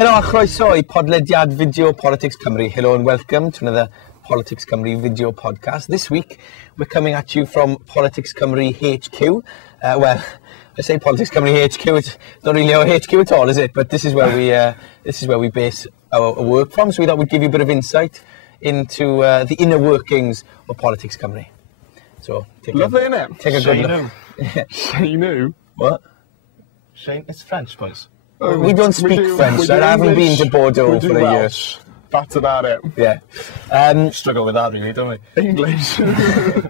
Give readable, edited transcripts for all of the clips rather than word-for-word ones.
Helo a chroeso I podlediad video Politics Cymru. Hello and welcome to another Politics Cymru video podcast. This week we're coming at you from Politics Cymru HQ. Well, I say Politics Cymru HQ, it's not really our HQ at all, is it? But this is where we base our work from. So we thought we'd give you a bit of insight into the inner workings of Politics Cymru. So take lovely, isn't it? Take a good look. Shane, what? Shane, it's French, boys. We don't speak French, so I haven't been to Bordeaux for a year. That's about it. Yeah. Struggle with that, really, don't we? English. Well,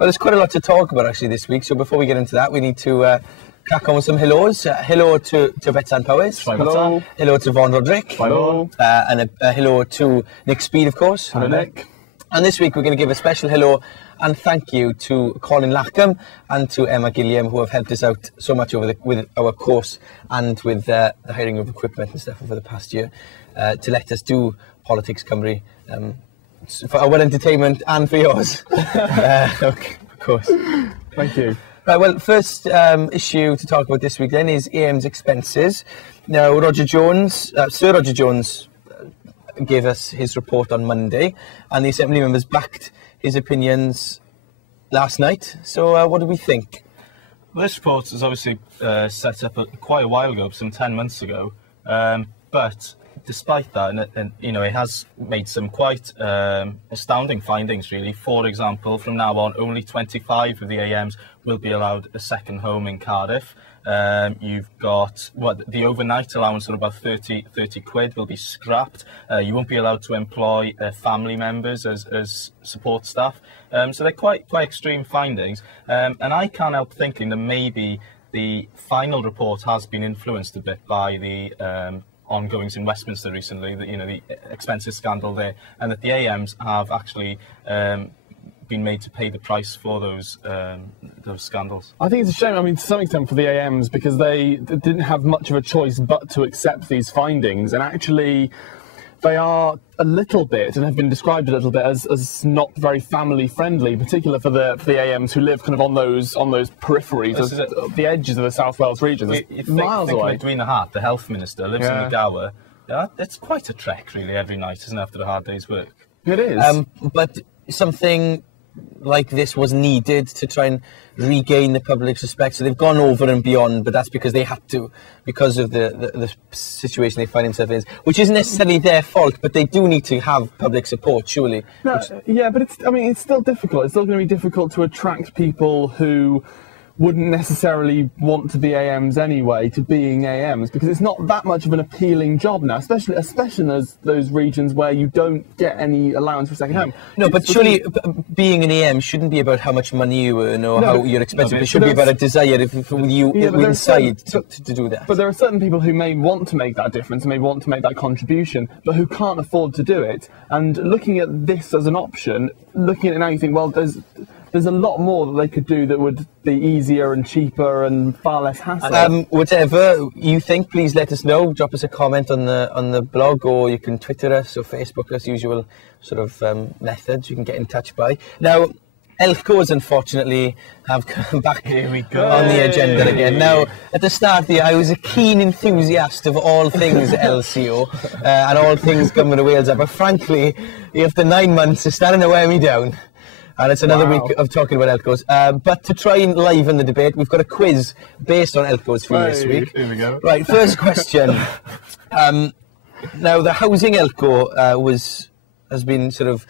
there's quite a lot to talk about actually this week. So before we get into that, we need to crack on with some hellos. Hello to Betsan Powys. Hello. Hello to Von Roderick. Hello. And a hello to Nick Speed, of course. Hello, Nick. And this week we're going to give a special hello and thank you to Colin Lackham and to Emma Gilliam, who have helped us out so much with our course and with the hiring of equipment and stuff over the past year to let us do Politics Cymru for our entertainment and for yours. Okay, of course. Thank you. Right, well, first issue to talk about this week then is AM's expenses. Now, Sir Roger Jones gave us his report on Monday, and the Assembly members backed his opinions last night. So what do we think? Well, this report was obviously set up quite a while ago, some 10 months ago. But despite that, and you know, it has made some quite astounding findings, really. For example, from now on, only 25 of the AMs will be allowed a second home in Cardiff. You've got the overnight allowance of about 30 quid will be scrapped. You won't be allowed to employ family members as support staff. So they're quite extreme findings. And I can't help thinking that maybe the final report has been influenced a bit by the ongoings in Westminster recently, the expenses scandal there, and that the AMs have actually been made to pay the price for those scandals. I think it's a shame, I mean, to some extent for the AMs, because they didn't have much of a choice but to accept these findings, and actually they are a little bit, and have been described a little bit as not very family friendly, particularly for the AMs who live kind of on those peripheries, the edges of the South Wales region, miles away. Between the Health Minister, lives in the Gower. It's quite a trek, really, every night, isn't it, after a hard day's work? It is. But something like this was needed to try and regain the public's respect. So they've gone over and beyond, but that's because they had to, because of the situation they find themselves in, which isn't necessarily their fault, but they do need to have public support, surely. No, yeah, but it's still difficult. It's still going to be difficult to attract people who wouldn't necessarily want to be AMs anyway to being AMs, because it's not that much of an appealing job now, especially in those regions where you don't get any allowance for second home. No, but surely being an AM shouldn't be about how much money you earn or how you're expensive. It should be about a desire for you inside to do that. But there are certain people who may want to make that difference, may want to make that contribution, but who can't afford to do it. And looking at this as an option, looking at it now, you think, well, there's a lot more that they could do that would be easier and cheaper and far less hassle. Whatever you think, please let us know. Drop us a comment on the blog, or you can Twitter us or Facebook us, usual sort of methods you can get in touch by. Now, Elcos, unfortunately, have come back on the agenda again. Now, at the start of the year, I was a keen enthusiast of all things LCO and all things Government of Wales, but frankly, after 9 months, it's starting to wear me down. And it's another week of talking about Elcos. But to try and liven the debate, we've got a quiz based on Elcos for you this week. Here we go. Right, first question. Now, the housing Elco has been sort of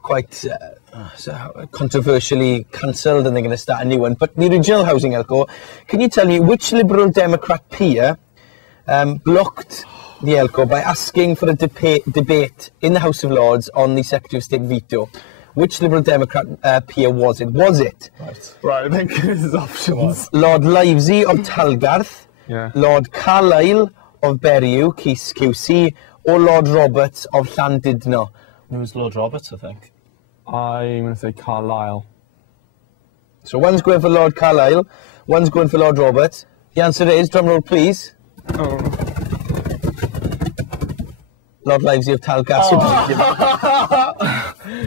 quite controversially cancelled, and they're going to start a new one. But the original housing Elco, can you tell me which Liberal Democrat peer blocked the Elco by asking for a debate in the House of Lords on the Secretary of State veto? Which Liberal Democrat peer was it? Was it? Right, I think this is options. Lord Livesey of Talgarth, Lord Carlisle of Berryw, QC, or Lord Roberts of Llandudno? It was Lord Roberts, I think. I'm going to say Carlisle. So one's going for Lord Carlisle, one's going for Lord Roberts. The answer is, drumroll please. Lord Livesey of Talgarth.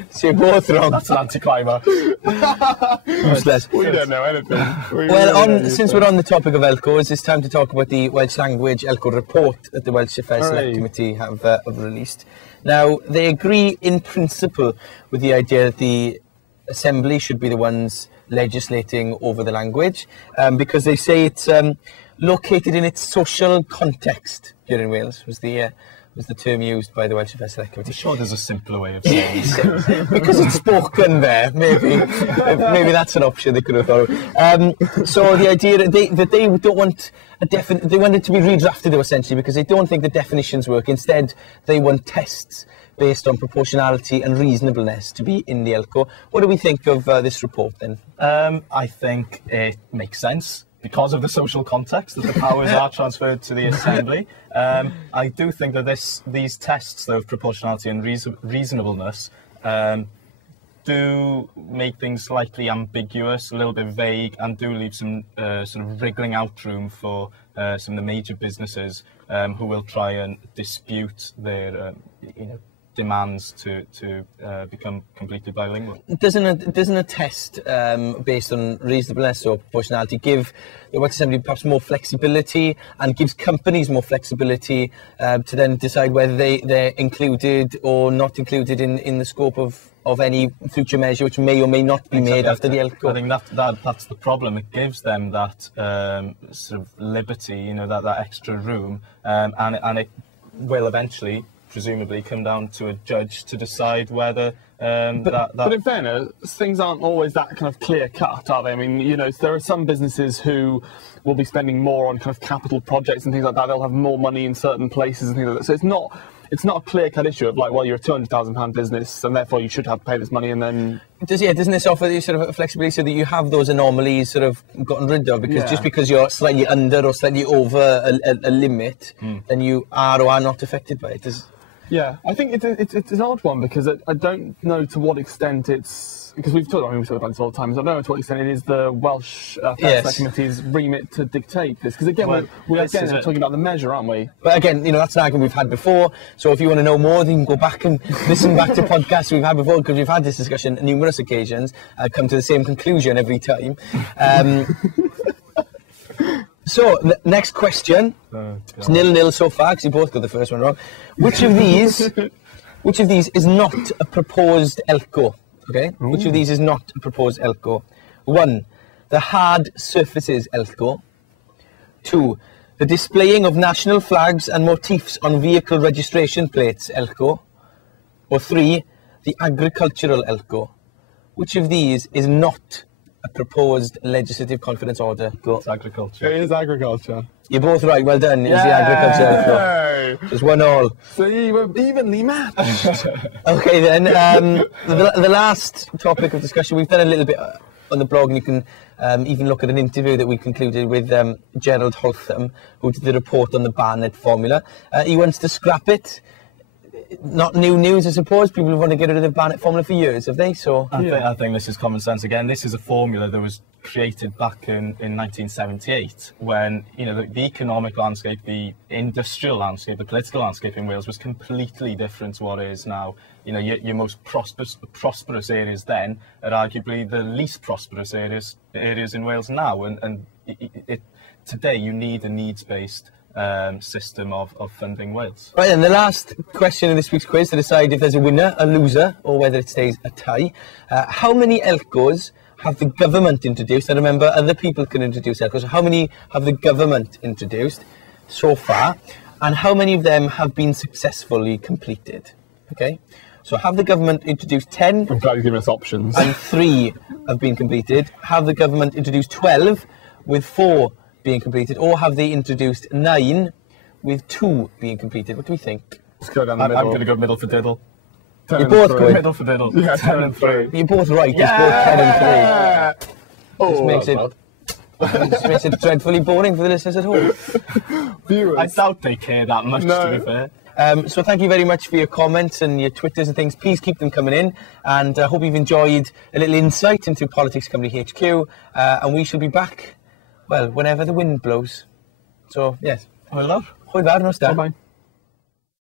So you're both wrong. That's an anticlimax. Useless. We don't know anything. Since we're on the topic of ELCOs, it's time to talk about the Welsh Language ELCO report that the Welsh Affairs Select Committee have released. Now, they agree in principle with the idea that the Assembly should be the ones legislating over the language, because they say it's located in its social context here in Wales, was the term used by the Welsh Affairs Select Committee. I'm sure there's a simpler way of saying it. Because it's spoken there, maybe that's an option they could have thought of. So the idea that they don't want they want it to be redrafted, though, essentially, because they don't think the definitions work. Instead, they want tests based on proportionality and reasonableness to be in the ELCO. What do we think of this report, then? I think it makes sense because of the social context that the powers are transferred to the Assembly. I do think that these tests, though, of proportionality and reasonableness, do make things slightly ambiguous, a little bit vague, and do leave some sort of wriggling out room for some of the major businesses who will try and dispute their demands to become completely bilingual. Doesn't a test based on reasonableness or proportionality give the Welsh Assembly perhaps more flexibility, and gives companies more flexibility to then decide whether they're included or not included in the scope of any future measure which may or may not be made after the ELCO? I think that's the problem. It gives them that sort of liberty, that extra room, and it will eventually, presumably, come down to a judge to decide whether But in fairness, things aren't always that kind of clear cut, are they? I mean, there are some businesses who will be spending more on kind of capital projects and things like that. They'll have more money in certain places and things like that. So it's not a clear-cut issue of like, well, you're a £200,000 business and therefore you should have to pay this money, and then... Doesn't this offer you sort of flexibility so that you have those anomalies sort of gotten rid of? Because just because you're slightly under or slightly over a limit, then you are or are not affected by it. Yeah, I think it's an odd one, because I don't know to what extent it's... Because we talk about this all the time, so I don't know to what extent it is the Welsh Affairs Committee's remit to dictate this. Because again, we're talking about the measure, aren't we? But again, that's an argument we've had before. So if you want to know more, then you can go back and listen back to podcasts we've had before, because we've had this discussion on numerous occasions, come to the same conclusion every time. So, the next question. It's 0-0 so far, because you both got the first one wrong. Which of these is not a proposed ELCO? Okay? Ooh. Which of these is not a proposed ELCO? 1, the hard surfaces ELCO. 2, the displaying of national flags and motifs on vehicle registration plates ELCO. Or 3, the agricultural ELCO. Which of these is not a proposed legislative confidence order? Go. It's agriculture. It is agriculture. You're both right, well done. It's the agriculture ELCO. Just 1-1. So you were evenly matched. Okay then, the last topic of discussion, we've done a little bit on the blog, and you can even look at an interview that we concluded with Gerald Holtham, who did the report on the Barnett formula. He wants to scrap it. Not new news, I suppose. People have wanted to get rid of the Barnett formula for years, have they? So I think this is common sense again. This is a formula that was created back in 1978, when the economic landscape, the industrial landscape, the political landscape in Wales was completely different to what it is now. Your most prosperous areas then are arguably the least prosperous areas in Wales now, and today you need a needs-based system of funding Wales. Right, and the last question in this week's quiz to decide if there's a winner, a loser, or whether it stays a tie. How many ELCOs have the government introduced? And remember, other people can introduce ELCOs. How many have the government introduced so far? And how many of them have been successfully completed? Okay, so have the government introduced 10? I'm glad you're giving us options. And 3 have been completed. Have the government introduced 12 with 4 being completed, or have they introduced 9 with 2 being completed? What do we think? Let's go down the middle. I'm going to go middle for diddle. You're both going middle for diddle. Yeah, 10 and 3. You're both right. It's both 10 and 3. This makes it dreadfully boring for the listeners at home. Viewers. I doubt they care that much, to be fair. So thank you very much for your comments and your Twitters and things. Please keep them coming in, and I hope you've enjoyed a little insight into Politics Cymru HQ, and we shall be back, well, whenever the wind blows. So, yes. Hwyl fawr. Hwyl fawr, nos da. Bye-bye.